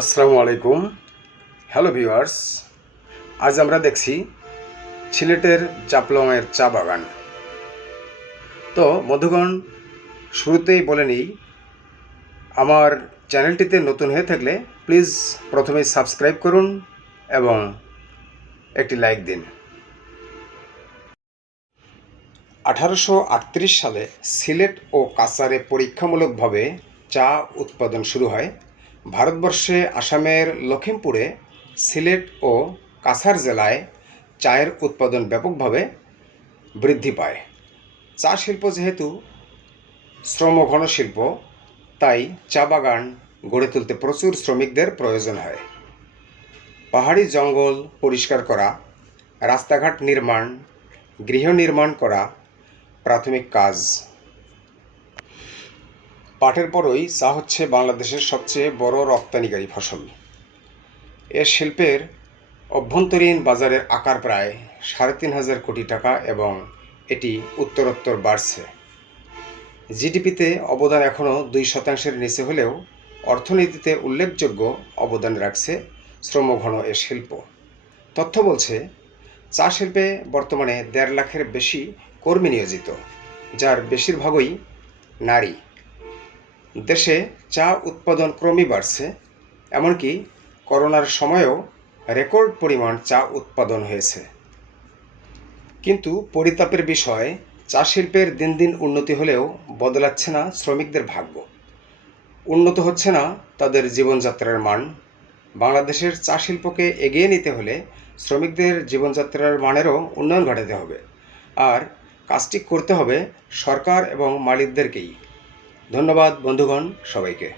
আসসালামু আলাইকুম। Hello viewers, আজ আমরা দেখছি সিলেটের জাফলংয়ের চা বাগান। তো বন্ধুগণ, শুরুতেই বলে নিই, আমার চ্যানেলটিতে নতুন হয়ে থাকলে প্লিজ প্রথমেই সাবস্ক্রাইব করুন এবং একটি লাইক দিন। 1838 সালে সিলেট ও কাছাড়ে পরীক্ষামূলকভাবে চা উৎপাদন শুরু হয়। ভারতবর্ষে আসামের লখিমপুরে, সিলেট ও কাছাড় জেলায় চায়ের উৎপাদন ব্যাপকভাবে বৃদ্ধি পায়। চা শিল্প যেহেতু শ্রমঘন শিল্প, তাই চা বাগান গড়ে তুলতে প্রচুর শ্রমিকদের প্রয়োজন হয়। পাহাড়ি জঙ্গল পরিষ্কার করা, রাস্তাঘাট নির্মাণ, গৃহ নির্মাণ করা প্রাথমিক কাজ। পাটের পরই চা হচ্ছে বাংলাদেশের সবচেয়ে বড় রপ্তানিকারী ফসল। এ শিল্পের অভ্যন্তরীণ বাজারের আকার প্রায় ৩,৫০০ কোটি টাকা এবং এটি উত্তরোত্তর বাড়ছে। জিডিপিতে অবদান এখনও ২% নিচে হলেও অর্থনীতিতে উল্লেখযোগ্য অবদান রাখছে শ্রমঘন এ শিল্প। তথ্য বলছে, চা শিল্পে বর্তমানে ১.৫ লাখের বেশি কর্মী নিয়োজিত, যার বেশিরভাগই নারী। দেশে চা উৎপাদন ক্রমেই বাড়ছে, এমনকি করোনার সময়েও রেকর্ড পরিমাণ চা উৎপাদন হয়েছে। কিন্তু পরিতাপের বিষয়, চা শিল্পের দিন দিন উন্নতি হলেও বদলাচ্ছে না শ্রমিকদের ভাগ্য, উন্নত হচ্ছে না তাদের জীবনযাত্রার মান। বাংলাদেশের চা শিল্পকে এগিয়ে নিতে হলে শ্রমিকদের জীবনযাত্রার মানেরও উন্নয়ন ঘটাতে হবে, আর কাজটি করতে হবে সরকার এবং মালিকদেরকেই। ধন্যবাদ বন্ধুগণ, সবাইকে।